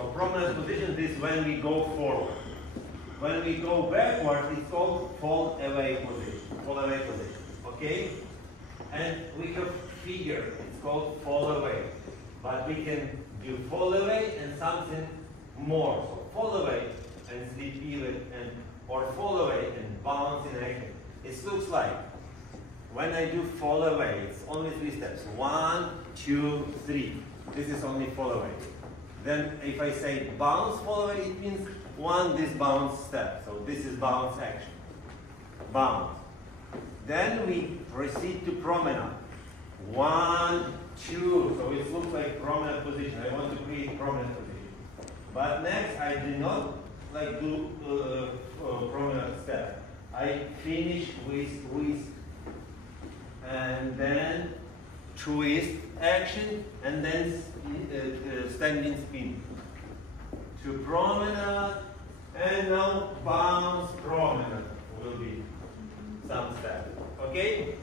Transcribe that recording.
So promenade position is when we go forward. When we go backward, it's called fall away position. Fall away position. Okay? And we have figure, it's called fall away. But we can do fall away and something more. So fall away and slip pivot, and or fall away and bounce in action. It looks like when I do fall away, it's only 3 steps. 1, 2, 3. This is only fall away. Then if I say bounce fall away, it means this bounce step. So this is bounce action. Bounce. Then we proceed to promenade. 1, 2. So it looks like promenade position. I want to create promenade position. But next, I do not like do promenade step. I finish with twist, and then twist action, and then standing spin. To promenade, and now bounce promenade will be some step. Okay?